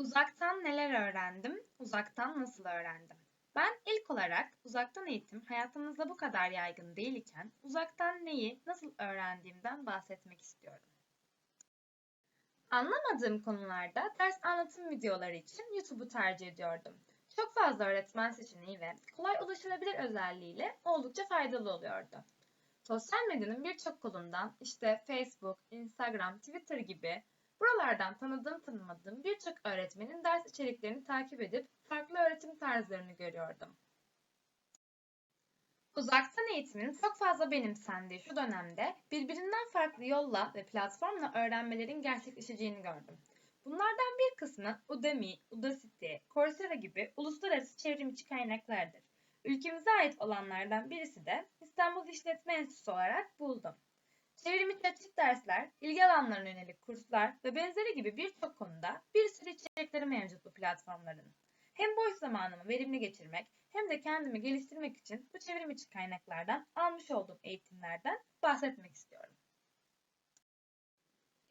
Uzaktan neler öğrendim? Uzaktan nasıl öğrendim? Ben ilk olarak uzaktan eğitim hayatımızda bu kadar yaygın değil iken uzaktan neyi nasıl öğrendiğimden bahsetmek istiyorum. Anlamadığım konularda ders anlatım videoları için YouTube'u tercih ediyordum. Çok fazla öğretmen seçeneği ve kolay ulaşılabilir özelliğiyle oldukça faydalı oluyordu. Sosyal medyanın birçok kolundan işte Facebook, Instagram, Twitter gibi buralardan tanıdığım tanımadığım birçok öğretmenin ders içeriklerini takip edip farklı öğretim tarzlarını görüyordum. Uzaktan eğitimin çok fazla benimsendiği şu dönemde birbirinden farklı yolla ve platformla öğrenmelerin gerçekleşeceğini gördüm. Bunlardan bir kısmı Udemy, Udacity, Coursera gibi uluslararası çevrimiçi kaynaklardır. Ülkemize ait olanlardan birisi de İstanbul İşletme Enstitüsü olarak buldum. Çevrimiçi dersler, ilgi alanlarına yönelik kurslar ve benzeri gibi birçok konuda bir sürü içerikleri mevcut bu platformların. Hem boş zamanımı verimli geçirmek hem de kendimi geliştirmek için bu çevrimiçi kaynaklardan almış olduğum eğitimlerden bahsetmek istiyorum.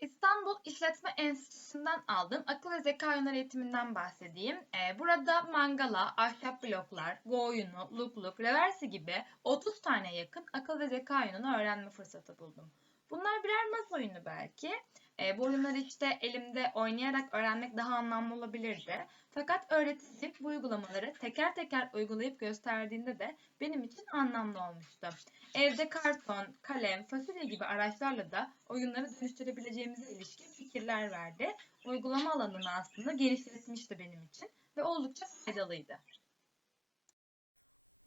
İstanbul İşletme Enstitüsü'nden aldığım akıl ve zeka oyunları eğitiminden bahsedeyim. Ee, burada Mangala, ahşap bloklar, Go oyunu, Look, Reversi gibi 30 tane yakın akıl ve zeka oyununu öğrenme fırsatı buldum. Bunlar birer masa oyunu belki. E, bu oyunları işte elimde oynayarak öğrenmek daha anlamlı olabilirdi. Fakat öğretici bu uygulamaları teker teker uygulayıp gösterdiğinde de benim için anlamlı olmuştu. Evde karton, kalem, fasulye gibi araçlarla da oyunları dönüştürebileceğimize ilişkin fikirler verdi. Uygulama alanını aslında genişletmişti benim için ve oldukça faydalıydı.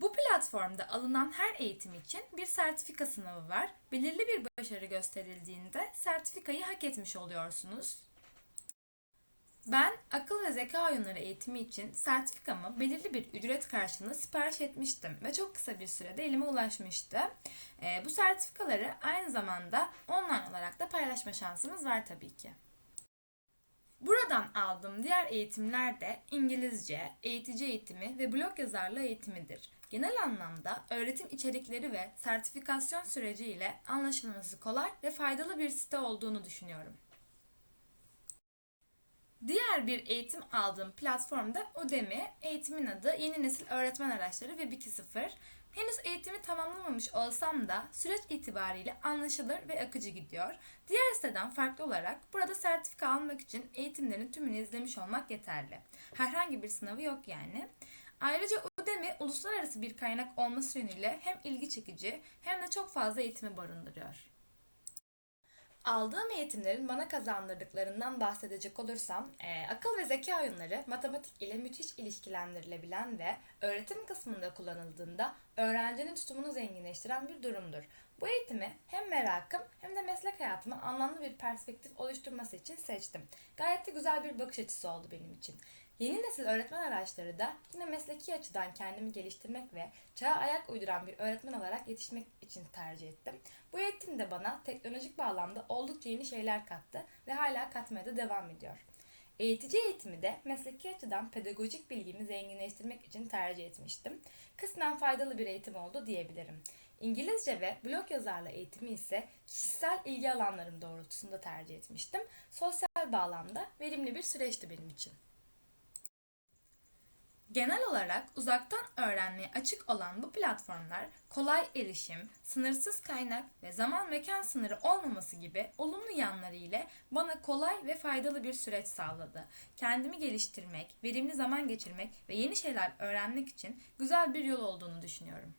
Bu platformda alınan her eğitim için bir sertifika sınavı var. Belirli bir başarı gösterildiğinde sertifikayı hak etmiş oluyorsunuz. Ben akıl ve zeka oyunları eğitimi için sertifikamı belirli bir ücret karşılığında sipariş etmiştim ve çok kısa bir sürede elime ulaşmıştı. Ee, bu sertifikaları aynı zamanda online olarak da paylaşma şansımız var tabii ki. Buradan aldığım diğer eğitimler de İngilizce, eğitici eğitimi ve blog yazarlığı eğitimidir. Genel anlamda öğretim içerikleri ve sertifikasyon süreci ile anlaşılması kolay ve faydalı bir site olduğunu düşünüyorum. Diğer bir eğitim aldığım platformda Udemy. Eğitimin adı Yeni Nesil Öğretmen Araçları Web 2.0. Henüz eğitimi tamamlamamış olsam da süreç itibariyle anlaşılır ve akıcı gidiyor. Diğer siteden farklı olarak burada sertifika almak için eğitimlerin tümünü izlemiş olmak yeterli. Herhangi bir sınavı yok yani. Ayrıca Udemy uluslararası bir kaynak olması yönüyle hem ilgi çekici hem de çok fazla eğitimi barındırıyor. Aldığım eğitimlerin bana kazandırdıklarından bahsedecek olursam, e, akıl ve zeka oyunları matematik ile müthiş ilişkilendirilebilen ve öğretim kısmında kullanıldığında öğrencinin tutumunu zenginleştiren bir durumdur. Bu eğitimi hem merakım hem de meslek hayatıma anlamlı bir perspektif oluşturması için seçtim. Gayet de güzel bir bakış açısı oldu benim için. Yeni nesil öğretmen araçları da yine mesleki açıdan kendimi geliştirmek ve çağa ayak uyduran bir öğretmen olarak yetişmek için tercih ettim. Bu eğitim de bana teknolojik bağlamda oldukça yeni şeyler kattı ve hala katmaya da devam ediyor. Eğitici eğitimi de mesleki açıdan pedagojik bilgimi zenginleştirmek için tercih etmiştim. Kısmen faydalı bir eğitim oldu diyebilirim. İngilizce ve blog yazarlığı eğitimi ise kişisel ilgi alanlarım doğrultusunda tercih etmiştim. Sosyal bağlamda verimli bir süreçti benim için. Genel olarak uzaktan öğrenmeye açık olan bu platformlar kolay erişim, sınırsız kaynak ve zaman mekan sınırı olmaması gibi olumlu yanları ile bana kolay ve faydalı bir süreç sağladı. Kendimi geliştirmek, verimli zaman geçirmek ve yeni şeyler öğrenmek için güzel bir yol olduğunu düşünüyorum.